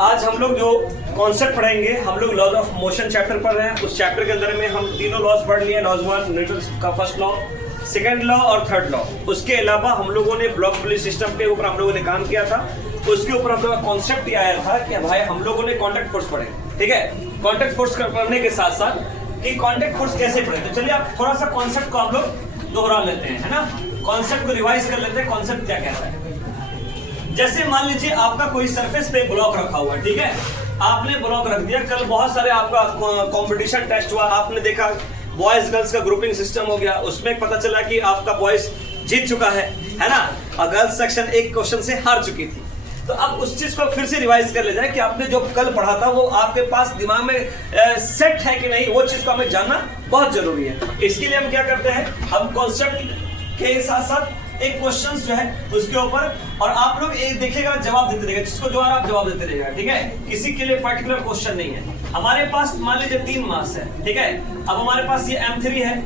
आज हम लोग जो कॉन्सेप्ट पढ़ेंगे, हम लोग लॉज ऑफ मोशन चैप्टर पढ़ रहे हैं। उस चैप्टर के अंदर में हम तीनों लॉज पढ़ लिए। लॉज 1 न्यूटन का फर्स्ट लॉ, सेकंड लॉ और थर्ड लॉ। उसके अलावा हम लोगों ने ब्लॉक पुलिस सिस्टम के ऊपर हम लोगों ने काम किया था। उसके ऊपर हम लोग का कॉन्सेप्ट ये आया था कि भाई हम लोगों ने कॉन्टैक्ट फोर्स पढ़े, ठीक है। कॉन्टैक्ट फोर्स पढ़ने के साथ साथ कि कॉन्टैक्ट फोर्स कैसे पढ़े, तो चलिए आप थोड़ा सा कॉन्सेप्ट को आप लोग दोहरा लेते हैं, है ना। कॉन्सेप्ट को रिवाइज कर लेते हैं, कॉन्सेप्ट क्या कहता है। जैसे मान लीजिए आपका कोई सरफेस पे ब्लॉक रखा हुआ है, ठीक है। आपने ब्लॉक रख दिया। कल बहुत सारे आपका कंपटीशन टेस्ट हुआ, आपने देखा बॉयज गर्ल्स का ग्रुपिंग सिस्टम हो गया। उसमें पता चला कि आपका बॉयज जीत चुका है ना, और गर्ल्स सेक्शन एक क्वेश्चन से हार चुकी थी। तो अब उस चीज को फिर से रिवाइज कर ले जाए कि आपने जो कल पढ़ा था वो आपके पास दिमाग में सेट है कि नहीं, वो चीज को हमें जानना बहुत जरूरी है। इसके लिए हम क्या करते हैं, हम कॉन्सेप्ट के साथ साथ एक क्वेश्चन जो है उसके ऊपर, और आप लोग एक देखिएगा जवाब देते रहेगा, जिसको जो आप जवाब देते रहेगा, ठीक है। किसी के लिए पर्टिकुलर क्वेश्चन नहीं है। हमारे पास मान लीजिए 3 मास है, ठीक है। अब हमारे पास ये M3 है,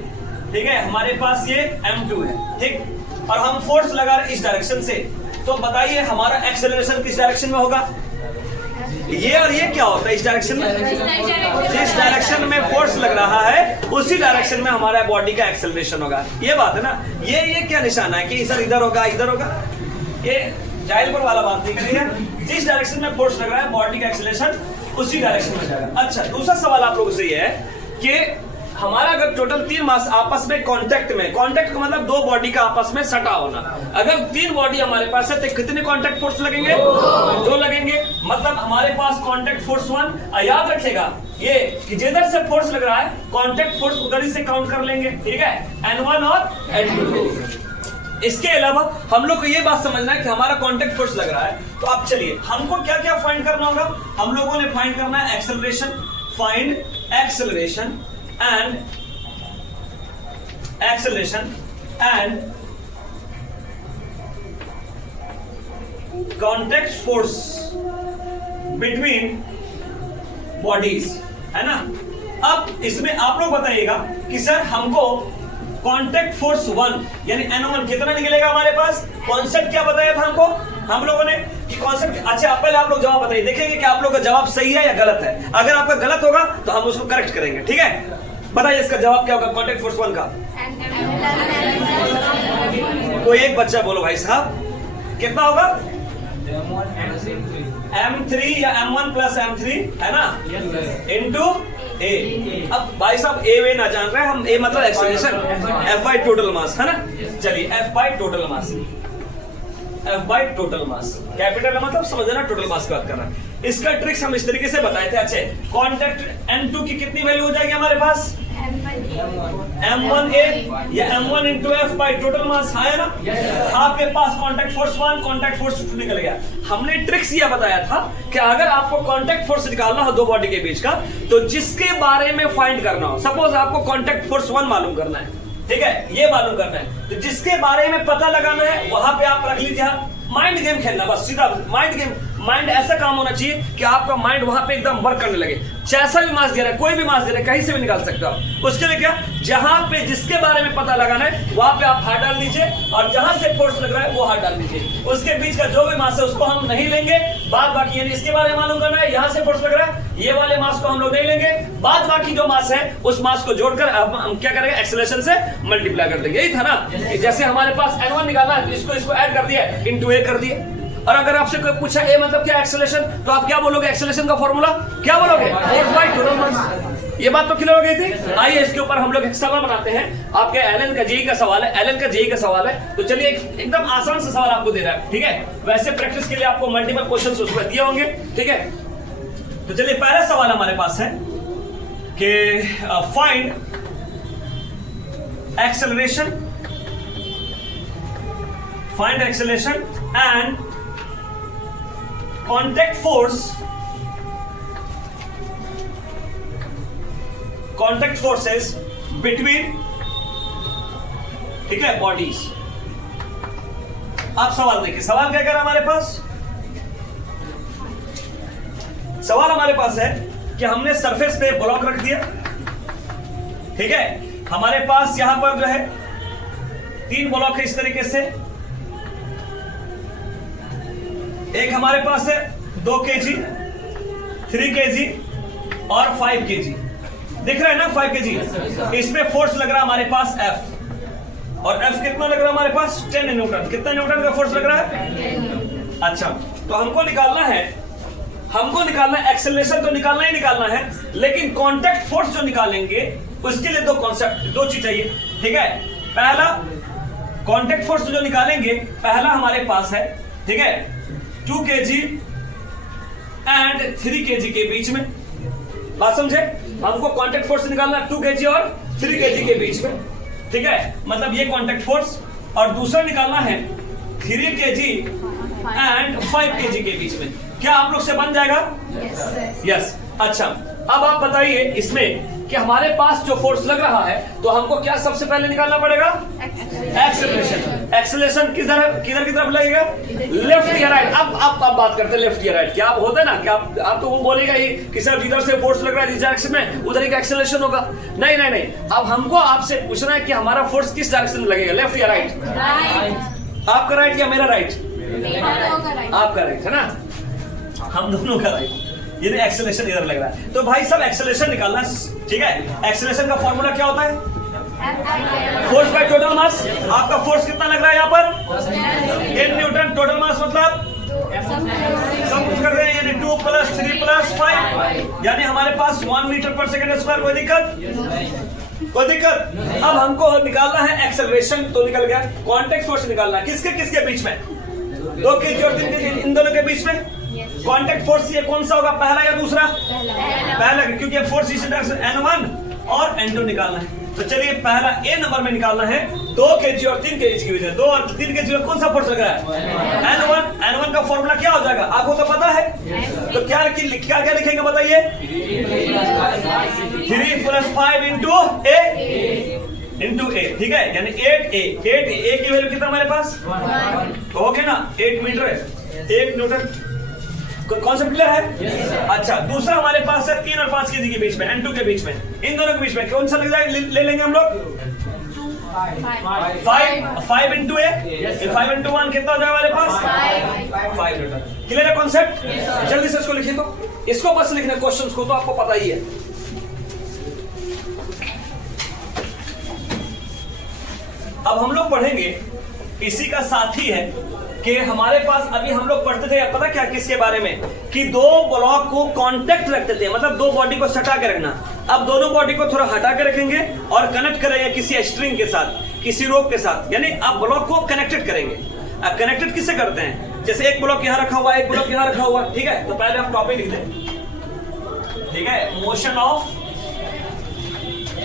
ठीक है। हमारे पास ये M2 है, ठीक। और हम फोर्स लगा रहे इस डायरेक्शन से, तो बताइए हमारा एक्सेलरेशन किस डायरेक्शन में होगा। ये और ये क्या होता है इस डायरेक्शन में, जिस डायरेक्शन में फोर्स लग रहा है उसी डायरेक्शन में हमारा बॉडी का एक्सेलरेशन होगा। ये बात है ना। ये क्या निशाना है कि सर इधर होगा इधर होगा, ये जाहिल पर वाला बात नहीं करिए। जिस डायरेक्शन में फोर्स लग रहा है बॉडी का एक्सेलरेशन उसी डायरेक्शन में जाएगा। अच्छा, दूसरा सवाल आप लोगों से ये है कि हमारा अगर टोटल 3 मास आपस में कांटेक्ट में, कांटेक्ट का मतलब 2 बॉडी का आपस में सटा होना। अगर 3 बॉडी हमारे पास है तो कितने कांटेक्ट फोर्स लगेंगे, 2 लगेंगे। मतलब हमारे पास कांटेक्ट फोर्स 1। याद रखिएगा ये कि जिधर से फोर्स लग रहा है कांटेक्ट फोर्स उधर ही से काउंट कर लेंगे, ठीक है। N1 और N2। इसके अलावा हम लोग को ये बात समझना है कि हमारा कांटेक्ट फोर्स लग रहा है, तो अब चलिए हमको क्या क्या फाइंड करना होगा। हम लोगों ने फाइंड करना है acceleration, find acceleration and contact force between bodies, है ना। अब इसमें आप लोग बताइएगा कि सर हमको कांटेक्ट फोर्स 1 यानी N1 कितना निकलेगा हमारे पास। कॉन्सेप्ट क्या बताया था हमको हम लोगों ने कि कॉन्सेप्ट। अच्छा, पहले आप लोग जवाब बताइए, देखेंगे कि आप लोग का जवाब सही है या गलत है। अगर आपका गलत होगा तो हम उसको करेक्ट करेंगे, ठीक है। बताइए इसका जवाब क्या होगा कांटेक्ट फोर्स 1 का। कोई एक बच्चा बोलो भाई साहब, कितना होगा। M3 या M1 प्लस M3, है ना, इंटू A। अब भाई साहब A वे ना जान रहे हैं हम, A मतलब acceleration, F by total mass, है ना। चलिए F by total mass, F by total mass, capital का मतलब समझ ना, टोटल मास की बात कर रहा है। इसका ट्रिक्स हम इस तरीके से बताए थे। अच्छे, कांटेक्ट N2 की कितनी वैल्यू हो जाएगी हमारे पास, M1A या M1 into F by total mass, है ना। आपके पास कांटेक्ट फोर्स 1 कांटेक्ट फोर्स 2 निकल गया। हमने ट्रिक्स ये बताया था कि अगर आपको कांटेक्ट फोर्स निकालना हो 2 बॉडी के बीच का, तो जिसके बारे में फाइंड करना हो, सपोज आपको कांटेक्ट फोर्स 1 मालूम करना है, ठीक है, ये मालूम करना है, तो जिसके बारे में पता लगाना है वहां पे आप रख लीजिए। माइंड गेम खेलना, बस सीधा माइंड गेम। माइंड ऐसा काम होना चाहिए कि आपका माइंड वहां पे एकदम वर्क करने लगे। जैसा भी मास दे रहा है, कोई भी मास दे रहा है, कहीं से भी निकाल सकते हो। उसके लिए क्या, जहां पे जिसके बारे में पता लगाना है वहां पे आप हाथ डाल दीजिए, और जहां से फोर्स लग रहा है वो हाथ डाल दीजिए। उसके बीच का जो भी मास है उसको हम नहीं लेंगे। बाद बाकी यानी इसके बारे में मालूम करना है, यहां से फोर्स लग रहा है, ये वाले मास को हम लोग नहीं लेंगे। बाद बाकी जो मास है उस मास को जोड़कर हम क्या करेंगे, एक्सेलरेशन से मल्टीप्लाई कर देंगे। यही था ना, जैसे हमारे पास N1 निकाला है, इसको ऐड कर दिया, इंटू A कर दिए। और अगर आपसे कोई पूछा A मतलब क्या एक्सेलरेशन, तो आप क्या बोलोगे, एक्सेलरेशन का फॉर्मूला क्या बोलोगे, फोर्स बाई टोटल मास। ये बात तो क्लियर हो गई थी। आइए इसके ऊपर हम लोग एक सवाल बनाते हैं। आपके एलन का जेई का सवाल है, एलन का जेई का सवाल है। तो चलिए एकदम आसान सा सवाल आपको दे रहा है, ठीक है। वैसे प्रैक्टिस के लिए आपको मल्टीपल क्वेश्चंस उसमें दिए होंगे, ठीक है। तो चलिए पहला सवाल हमारे पास है कि find acceleration and contact forces between, ठीक है, बॉडीज। आप सवाल देखिए, सवाल क्या कह रहा है हमारे पास। सवाल हमारे पास है कि हमने सरफेस पे ब्लॉक रख दिया, ठीक है। हमारे पास यहां पर जो है 3 ब्लॉक है इस तरीके से। एक हमारे पास है 2 kg, 3 kg और 5 kg। दिख रहा है ना 5 kg? इसमें फोर्स लग रहा है हमारे पास F, और F कितना लग रहा है हमारे पास 10 न्यूटन। कितना न्यूटन का फोर्स लग रहा है? अच्छा, तो हमको निकालना है एक्सेलरेशन तो निकालना ही निकालना है, लेकिन कांटेक्ट फोर्स जो निकालेंगे उसके लिए दो चीज चाहिए, ठीक है। पहला कांटेक्ट फोर्स जो निकालेंगे, पहला हमारे पास है, ठीक है, 2 kg एंड 3 kg के बीच में। बात समझे? हमको कांटेक्ट फोर्स निकालना है 2 kg और 3 kg के बीच में, ठीक है। मतलब ये कांटेक्ट फोर्स, और दूसरा निकालना है 3 kg एंड 5 kg के बीच में। क्या आप लोग से बन जाएगा? यस। अच्छा, अब आप बताइए इसमें कि हमारे पास जो फोर्स लग रहा है, तो हमको क्या सबसे पहले निकालना पड़ेगा? एक्सेलरेशन। एक्सेलरेशन किधर की तरफ लगेगा? लेफ्ट या राइट? अब बात करते हैं लेफ्ट या राइट। क्या होता है ना कि आप तो वो बोलेगा ही कि सर जिधर से फोर्स लग रहा है इस डायरेक्शन में, उधर ही का एक्सेलरेशन होगा। नहीं, अब हमको आपसे पूछना है कि हमारा फोर्स किस डायरेक्शन में लगेगा, लेफ्ट या राइट? आपका राइट या मेरा राइट? आपका राइट है ना, हम दोनों का राइट। ये एक्सेलरेशन इधर लग रहा है, तो भाई सब एक्सेलरेशन निकालना, ठीक है। एक्सेलरेशन का फॉर्मूला क्या होता है? Force by total mass. आपका फोर्स कितना लग रहा है यहाँ पर? 10 न्यूटन। टोटल मास मतलब सब कुछ कर रहे हैं, यानी 2 + 3 + 5, यानी हमारे पास 1 मीटर पर सेकंड स्क्वायर। कोई दिक्कत? अब हमको निकालना है एक्सेलरेशन, तो निकल गया। कांटेक्ट फोर्स निकालना है किसके बीच में? 2 kg और 3 kg, इन दोनों के बीच में। कांटेक्ट फोर्स ये कौन सा होगा, पहला या दूसरा? पहला, क्योंकि फोर्स इस डायरेक्शन N1 और N2 निकालना है। तो चलिए पहला A नंबर में निकालना है 2 kg और 3 kg के बीच में। 2 और 3 kg में कौन सा फोर्स लग रहा है? N1 का फॉर्मूला क्या हो जाएगा? आपको तो पता है, तो क्या लिखेंगे बताइए? 3 + 5 into A, ठीक है, यानी 8A की वैल्यू कितना हमारे पास? कहोगे ना 8 मीटर 1 न्यूटन। कॉन्सेप्ट क्लियर है? अच्छा, दूसरा हमारे पास है 3 और 5 kg के बीच में, N2 के बीच में। इन दोनों के बीच में कौन सा लग जाएगा? ले लेंगे हम लोग 5 into A, 5 into 1 कितना हो जाएगा हमारे पास? 5 न्यूटन। क्लियर है कॉन्सेप्ट? जल्दी से इसको लिखिए, तो इसको बस लिखना क्वेश्चंस को, तो आपको पता ही है। अब हम लोग पढ़ेंगे, इसी का साथी है कि हमारे पास अभी हम लोग पढ़ते थे, पता क्या किसके बारे में? कि 2 ब्लॉक को कांटेक्ट रखते थे, मतलब 2 बॉडी को सटा के रखना। अब दोनों बॉडी को थोड़ा हटा के रखेंगे और कनेक्ट करेंगे किसी स्ट्रिंग के साथ, किसी रोप के साथ, यानी आप ब्लॉक को कनेक्टेड करेंगे। अब कनेक्टेड किससे करते हैं? जैसे एक ब्लॉक यहां रखा हुआ है, एक ब्लॉक यहां रखा हुआ है, ठीक है। तो पहले आप टॉपिक लिख दें, ठीक है, motion of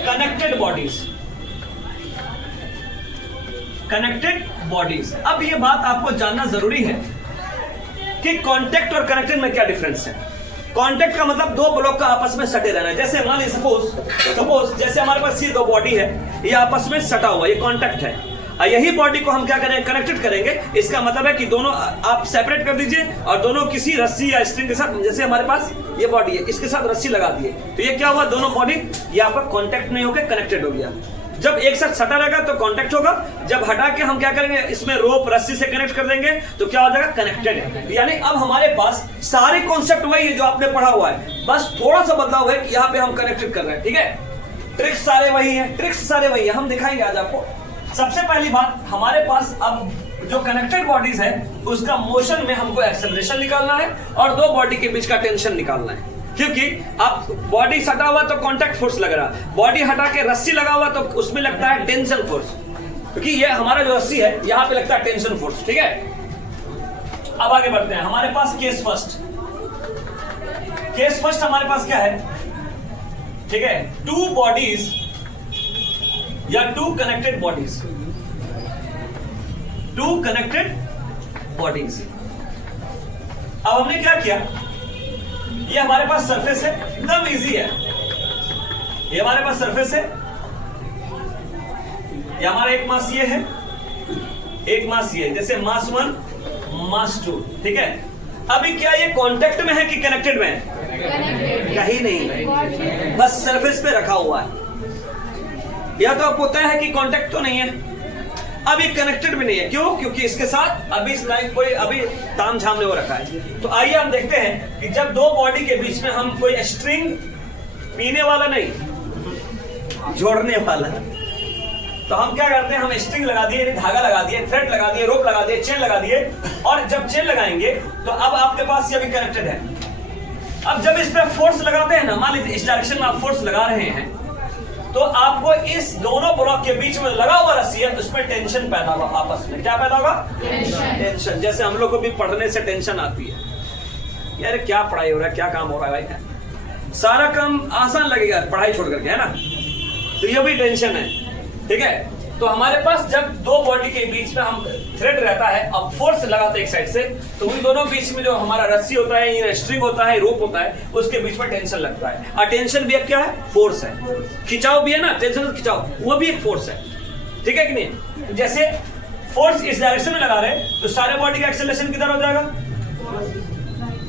connected bodies. Connected bodies. अब ये बात आपको जानना जरूरी है कि कांटेक्ट और कनेक्टेड में क्या डिफरेंस है। कांटेक्ट का मतलब 2 ब्लॉक का आपस में सटे रहना है। जैसे मान लीजिए सपोज जैसे हमारे पास ये 2 बॉडी है, ये आपस में सटा हुआ, ये कांटेक्ट है। यही बॉडी को हम क्या करेंगे? कनेक्टेड करेंगे। इसका मतलब है कि दोनों आप सेपरेट कर दीजिए और दोनों किसी रस्सी या स्ट्रिंग के साथ, जैसे हमारे पास ये बॉडी है, इसके साथ रस्सी लगा दिए, तो ये क्या हुआ? दोनों बॉडी ये आपका कांटेक्ट नहीं होकर कनेक्टेड हो गया। जब एक साथ सटा रहेगा तो कांटेक्ट होगा, जब हटा के हम क्या करेंगे? इसमें रोप रस्सी से कनेक्ट कर देंगे, तो क्या हो जाएगा? कनेक्टेड। यानी अब हमारे पास सारे कॉन्सेप्ट वही है जो आपने पढ़ा हुआ है, बस थोड़ा सा बदलाव है कि यहाँ पे हम कनेक्टेड कर रहे हैं, ठीक है। ट्रिक्स सारे वही हैं, हम दिखाएंगे आज आपको। सबसे पहली बात, हमारे पास अब जो कनेक्टेड बॉडीज है उसका मोशन में हमको एक्सेलरेशन निकालना है और 2 बॉडी के बीच का टेंशन निकालना है। क्योंकि अब बॉडी सटा हुआ तो कांटेक्ट फोर्स लग रहा, बॉडी हटा के रस्सी लगा हुआ तो उसमें लगता है टेंशन फोर्स, क्योंकि ये हमारा जो रस्सी है यहां पे लगता है टेंशन फोर्स, ठीक है। अब आगे बढ़ते हैं। हमारे पास केस फर्स्ट हमारे पास क्या है? ठीक है, 2 बॉडीज या 2 कनेक्टेड बॉडीज। 2 connected bodies. अब हमने क्या किया? ये हमारे पास सरफेस है, एकदम इजी है। ये हमारे पास सरफेस है, ये हमारा एक मास ये है, एक मास ये है, जैसे मास 1 मास 2, ठीक है। अभी क्या ये कांटेक्ट में है कि कनेक्टेड में है? कहीं नहीं, बस सरफेस पे रखा हुआ है। या तो आपको पता है कि कांटेक्ट तो नहीं है, अब ये कनेक्टेड भी नहीं है, क्यों? क्योंकि इसके साथ अभी इसका कोई अभी ताम झाम नहीं हो रखा है। तो आइए हम देखते हैं कि जब दो बॉडी के बीच में हम कोई स्ट्रिंग, पीने वाला नहीं, जोड़ने वाला, तो हम क्या करते हैं, हम स्ट्रिंग लगा दिए, धागा लगा दिए, थ्रेड लगा दिए, रोप लगा दिए, चेन लगा दिए, और जब चेन लगाएंगे तो अब आपके पास ये भी कनेक्टेड है। अब जब इस पे फोर्स लगाते हैं ना, मान लीजिए इस डायरेक्शन में आप फोर्स लगा रहे हैं, तो आपको इस दोनों ब्लॉक के बीच में लगा हुआ रस्सी है, उसमें टेंशन पैदा होगा आपस में। क्या पैदा होगा? टेंशन। जैसे हम लोग को भी पढ़ने से टेंशन आती है, यार क्या पढ़ाई हो रहा है, क्या काम हो रहा है भाई, सारा काम आसान लगेगा पढ़ाई छोड़ करके, है ना? तो ये भी टेंशन है, ठीक है। तो हमारे पास जब दो बॉडी के बीच में हम थ्रेड रहता है, अब फोर्स लगाते हैं एक साइड से, तो उन दोनों बीच में जो हमारा रस्सी होता है, स्ट्रिंग होता है, रोप होता है, उसके बीच में टेंशन लगता है। और टेंशन भी एक क्या है? फोर्स है। खिंचाव भी है ना, टेंशन खिंचाव, वो भी एक फोर्स है, ठीक है कि नहीं? जैसे फोर्स इस डायरेक्शन में लगा रहे हैं, तो सारे बॉडी का एक्सेलरेशन किधर हो जाएगा?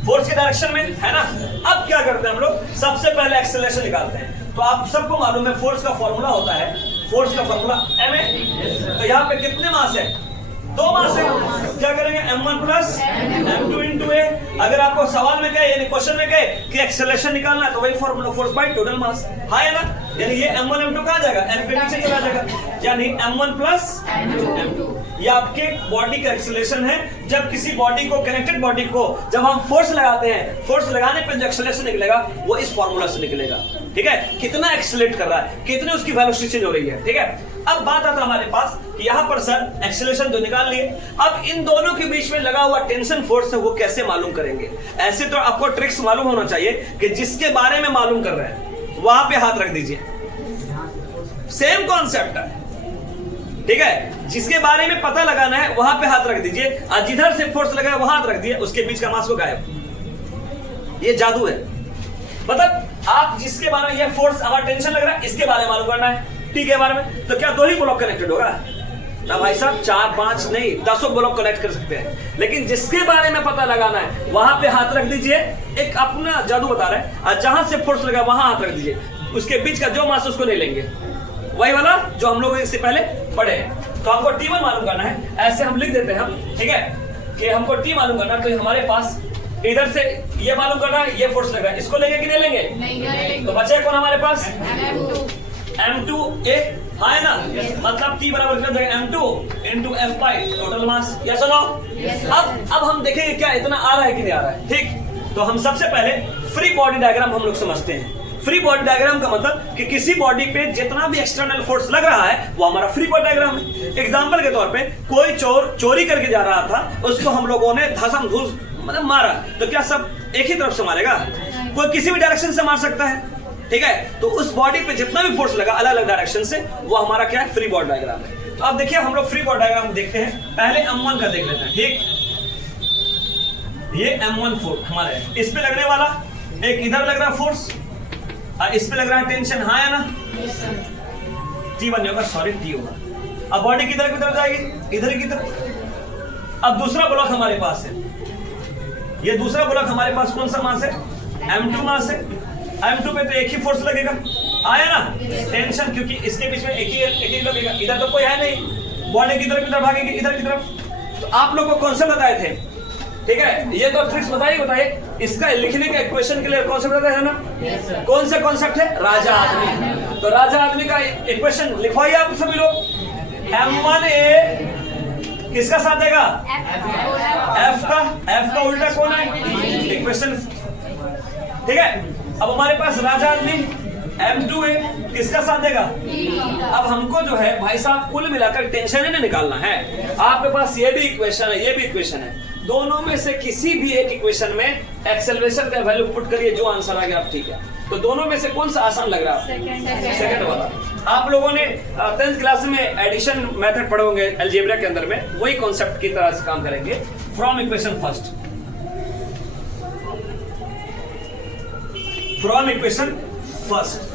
फोर्स के डायरेक्शन में, है ना? अब क्या करते हैं हम लोग, सबसे पहले एक्सेलरेशन निकालते हैं। तो आप सबको मालूम है फोर्स का फॉर्मूला होता है, फोर्स का फॉर्मूला m है। तो यहाँ पे कितने मास है? 2 मास है। क्या करेंगे? m1 plus m2 into a। अगर आपको सवाल में कहे, यानी क्वेश्चन में कहे कि एक्सेलरेशन निकालना है, तो वही formula, force by total mass, हाँ है ना? यानी ये m1 m2 कहाँ जाएगा? f के नीचे चला जाएगा, यानी m1 प्लस m2। ये आपके बॉडी का एक्सेलरेशन है। जब किसी बॉडी को, कनेक्टेड बॉडी को जब हम फोर्स लगाते हैं, फोर्स लगाने पर जो एक्सेलरेशन निकलेगा वो इस फॉर्मूला से निकलेगा, ठीक है? कितना एक्सेलरेट कर रहा है, कितनी उसकी वेलोसिटी चेंज हो रही है, ठीक है? अब बात आता हमारे पास कि यहाँ पर सर एक्सेलरेशन तो निकाल लिए, अब इन दोनों के बीच में लगा हुआ टेंशन फोर्स है वो कैसे मालूम करेंगे? ऐसे तो आपको ट्रिक्स मालूम होना चाहिए कि जिसके बारे में मालूम कर रहे हैं वहां पे हाथ रख दीजिए, सेम कॉन्सेप्ट है, ठीक है? जिसके बारे में पता लगाना है वहां पे हाथ रख दीजिए, और जिधर से फोर्स लगा है वहां हाथ रख दिए, उसके बीच का मास को गायब। ये जादू है। मतलब आप जिसके बारे में, ये फोर्स हमारा टेंशन लग रहा है, इसके बारे में मालूम करना है, ठीक है? बारे में तो क्या 2 ही ब्लॉक कनेक्टेड होगा ना भाई साहब? 4 5 नहीं, 10 ब्लॉक कनेक्ट कर सकते हैं, लेकिन जिसके बारे में पता लगाना है वहां पे हाथ रख दीजिए। एक अपना जादू बता रहे हैं, और जहां से फोर्स लगा वहां हाथ रख दीजिए, उसके बीच का जो मास उसको नहीं लेंगे, वही वाला जो हम लोग इससे पहले पढ़े हैं। तो हमको T1 मालूम करना है, ऐसे हम लिख देते हैं हम, ठीक है? कि हमको T मालूम करना है, तो हमारे पास इधर से ये मालूम करना है, ये फोर्स लग रहा है, इसको लेंगे कि नहीं लेंगे? नहीं। तो बचे कौन हमारे पास? m2a, हाँ है ना? मतलब T बराबर कर देगा m2 into f by total mass, या सुनो? अब हम देखेंगे क्या इतना आ रहा है कि नहीं आ रहा है, ठीक? तो हम सबसे पहले फ्री बॉडी डायग्राम हम लोग समझते हैं। फ्री बॉडी डायग्राम का मतलब कि किसी बॉडी पे जितना भी एक्सटर्नल फोर्स लग रहा है वो हमारा फ्री बॉडी डायग्राम है। एग्जांपल के तौर पे कोई चोर चोरी करके जा रहा था, उसको हम लोगों ने धसम धूस मतलब मारा, तो क्या सब एक ही तरफ से मारेगा? कोई किसी भी डायरेक्शन से मार सकता है, ठीक है? तो उस बॉडी पे जितना भी फोर्स लगा अलग अलग डायरेक्शन से, वो हमारा क्या है? फ्री बॉडी डायग्राम है। तो अब देखिए हम लोग फ्री बॉडी डायग्राम देखते हैं। पहले m1 का देख लेते हैं, ठीक? ये m1 फोर्स हमारा है, इस पे लगने वाला एक इधर लग रहा फोर्स, इस पे लग रहा है टेंशन, हाँ है ना? T1 नहीं होगा, सॉरी T होगा। अब बॉडी किधर की तरफ जाएगी? इधर की तरफ। अब दूसरा ब्लॉक हमारे पास है, ये दूसरा ब्लॉक हमारे पास कौन सा मास है? m2 मास है। m2 पे तो एक ही फोर्स लगेगा, आया ना? टेंशन, क्योंकि इसके बीच में एक ही लगेगा, इधर तो कोई है नहीं, बॉडी की तरफ भागेगी, इधर की तरफ। तो आप लोग को कॉन्सेप्ट बताए थे, ठीक है? ये तो ट्रिक्स बताइए, इसका लिखने के इक्वेशन के लिए कॉन्सेप्ट बताया है ना? कौन सा कॉन्सेप्ट है? राजा आदमी। तो राजा आदमी का इक्वेशन लिखवाइए आप सभी लोग। m1a किसका साथ देगा? f का उल्टा कौन है? इक्वेशन, ठीक है? अब हमारे पास राजा आदमी m2a किसका साथ देगा? अब हमको जो है भाई साहब कुल मिलाकर टेंशन ही निकालना है। आपके पास ये भी इक्वेशन है, ये भी इक्वेशन है, दोनों में से किसी भी एक इक्वेशन में एक्सेलरेशन का वैल्यू पुट करिए, जो आंसर आ गया आप, ठीक है? तो दोनों में से कौन सा आसान लग रहा है? सेकंड वाला। आप लोगों ने 10th क्लास में एडिशन मेथड पढ़े होंगे अलजेब्रा के अंदर में, वही कॉन्सेप्ट की तरह से काम करेंगे। From equation first, from equation first.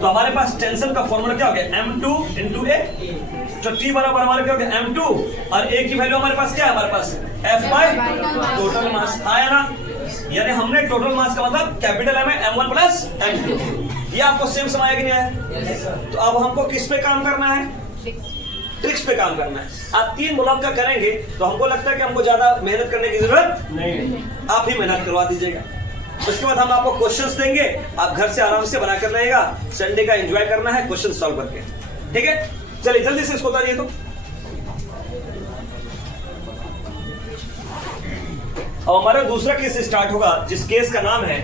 तो हमारे पास टेंशन का फॉर्मूला क्या हो गया? m2 into a। तो T बराबर हमारे क्या हो गया? m2, और a की वैल्यू हमारे पास क्या है? हमारे पास f बाय टोटल मास, आया ना? यानी हमने टोटल मास का मतलब कैपिटल M है, m1 प्लस m2। ये आपको सेम समझ आया कि नहीं आया? तो अब हमको किस पे काम करना है? ट्रिक्स पे काम करना है। आप 3 ब्लॉक का करेंगे तो हमको लगता है कि हमको ज्यादा मेहनत करने की जरूरत नहीं, आप ही मेहनत करवा दीजिएगा। उसके बाद हम आपको क्वेश्चंस देंगे, आप घर से आराम से बना कर रहेगा। संडे का एंजॉय करना है क्वेश्चन सॉल्व करके, ठीक है। चलिए जल्दी से इसको उतारिए। तो अब हमारा दूसरा केस स्टार्ट होगा, जिस केस का नाम है,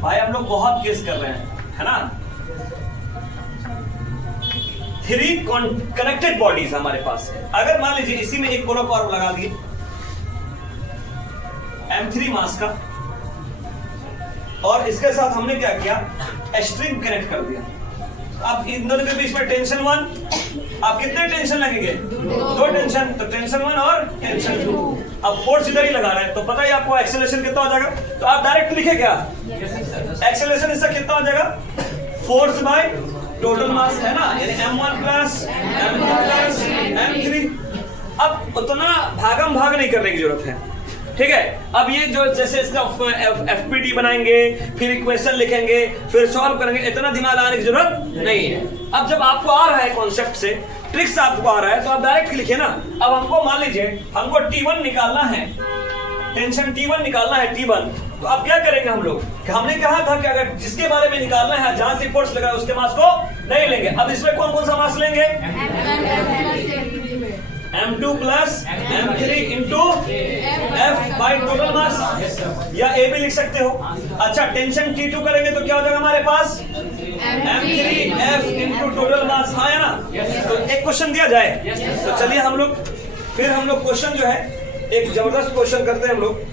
भाई हम लोग बहुत केस कर रहे हैं, है ना। 3 कनेक्टेड बॉडीज हमारे पास है। अगर मान लीजिए इसी में एक ब्लॉक और लगा दिए M3 मास का, और इसके साथ हमने क्या किया, स्ट्रिंग कनेक्ट कर दिया। अब इन दोनों के बीच में टेंशन 1, आप कितने टेंशन लगेंगे, 2 टेंशन, तो टेंशन 1 और टेंशन 2। अब फोर्स इधर ही लगा रहे हैं तो पता ही आपको एक्सेलरेशन कितना हो जाएगा, तो आप डायरेक्ट लिखे क्या, एक्सेलरेशन इसका कितना हो जाएगा, फोर्स बाय टोटल मास, है ना, यानी M1 plus M2 plus M3। अब उतना भागम भाग नहीं करने की जरूरत है, ठीक है। अब ये जो जैसे इसका FPD बनाएंगे, फिर इक्वेशन लिखेंगे, फिर सॉल्व करेंगे, इतना दिमाग लगाने की जरूरत नहीं है। अब जब आपको आ रहा है कॉन्सेप्ट से, ट्रिक्स आपको आ रहा है, तो आप डायरेक्ट लिखिए ना। अब हमको मान लीजिए हमको T1 निकालना है, टेंशन T1 निकालना है, T1, तो अब क्या करेंगे हम लोग, हमने कहा था कि अगर जिसके बारे में निकालना है, जहां से फोर्स लगा है उसके मास को नहीं लेंगे। अब इसमें कौन कौन सा मास लेंगे, M2 plus M3 into F by total mass, या A भी लिख सकते हो। अच्छा, टेंशन T2 करेंगे तो क्या हो जाएगा हमारे पास, M3F इंटू टोटल मास, हाँ है ना। तो एक क्वेश्चन दिया जाए, तो चलिए हम लोग क्वेश्चन जो है एक जबरदस्त क्वेश्चन करते हैं हम लोग,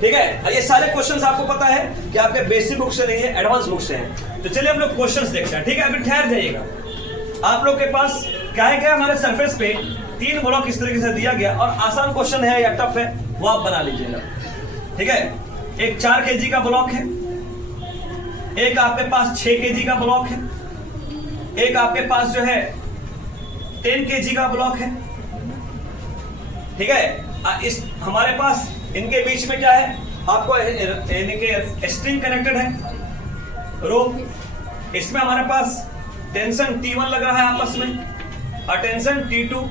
ठीक है। ये सारे क्वेश्चंस आपको पता है कि आपके बेसिक बुक से नहीं है, एडवांस बुक से हैं। तो चलिए हम लोग क्वेश्चंस देखते हैं, ठीक है। अभी ठहर जाइएगा, आप लोग के पास क्या है, क्या हमारे सरफेस पे 3 ब्लॉक इस तरीके से दिया गया, और आसान क्वेश्चन है या टफ है वो आप बना लीजिएगा, ठीक है। एक 4 kg का ब्लॉक है, एक आपके पास 6 kg का ब्लॉक है, एक आपके पास जो है 10 kg का ब्लॉक है, ठीक है। इस हमारे पास इनके बीच में क्या है, आपको इनके स्ट्रिंग कनेक्टेड है, रो। इसमें हमारे पास टेंशन T1 लग रहा है आपस में, और टेंशन T2,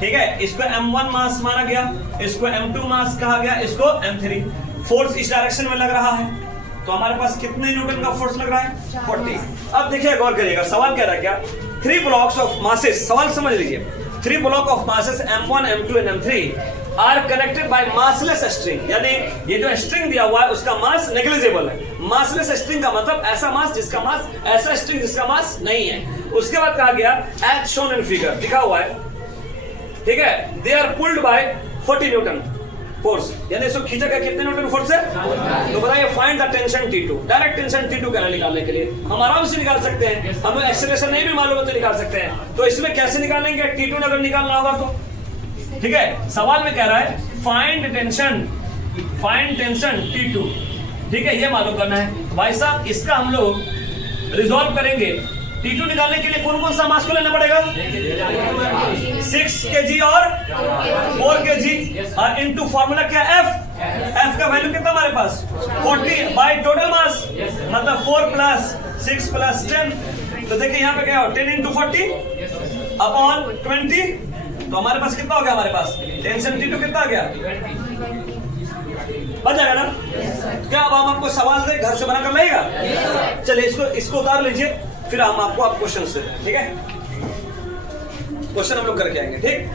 ठीक है। इसको M1 मास माना गया, इसको M2 मास कहा गया, इसको M3। फोर्स इस डायरेक्शन में लग रहा है, तो हमारे पास कितने न्यूटन का फोर्स लग रहा है, 40। अब देखिए, गौर करिएगा, सवाल कह रहा है क्या, 3 ब्लॉक्स ऑफ मासेस, सवाल समझ लीजिए, 3 block of masses M1 M2 and M3 are connected by massless string, यानी ये जो स्ट्रिंग दिया हुआ है उसका मास नेग्लिजिबल है। मासलेस स्ट्रिंग का मतलब ऐसा मास जिसका मास, ऐसा स्ट्रिंग जिसका मास नहीं है। उसके बाद कहा गया एज शोन इन फिगर, लिखा हुआ है, ठीक है, they are pulled by 40 newton force, यानी इसको खींचा गया कितने न्यूटन फोर्स है, तो बताइए find the tension T2। Direct tension T2 का निकालने के लिए हम आराम से निकाल सकते हैं, हमें एक्सेलरेशन नहीं भी मालूम है तो निकाल सकते हैं। तो इसमें कैसे निकालेंगे, T2 अगर निकालना होगा तो, ठीक है। सवाल में कह रहा है फाइंड टेंशन T2, ठीक है, ये मालूम करना है। भाई साहब इसका हम लोग रिजॉल्व करेंगे। T2 निकालने के लिए कौन कौन सा मास को लेना पड़ेगा, 6 kg और 4 kg, और इनटू फार्मूला क्या, F का वैल्यू कितना हमारे पास, 40 बाय टोटल मास, मतलब 4 प्लस 6 प्लस 10। तो देखिए यहाँ पे क्या हो, 10 इंटू 40 अपॉन 20, तो हमारे पास कितना हो गया, हमारे पास टेंशन T2 कितना आ गया, बन जाएगा ना। क्या अब हम आपको सवाल दे, घर से बना कर लेगा। चलिए इसको उतार लीजिए, फिर हम आपको क्वेश्चन से, ठीक है, क्वेश्चन हम लोग करके आएंगे, ठीक।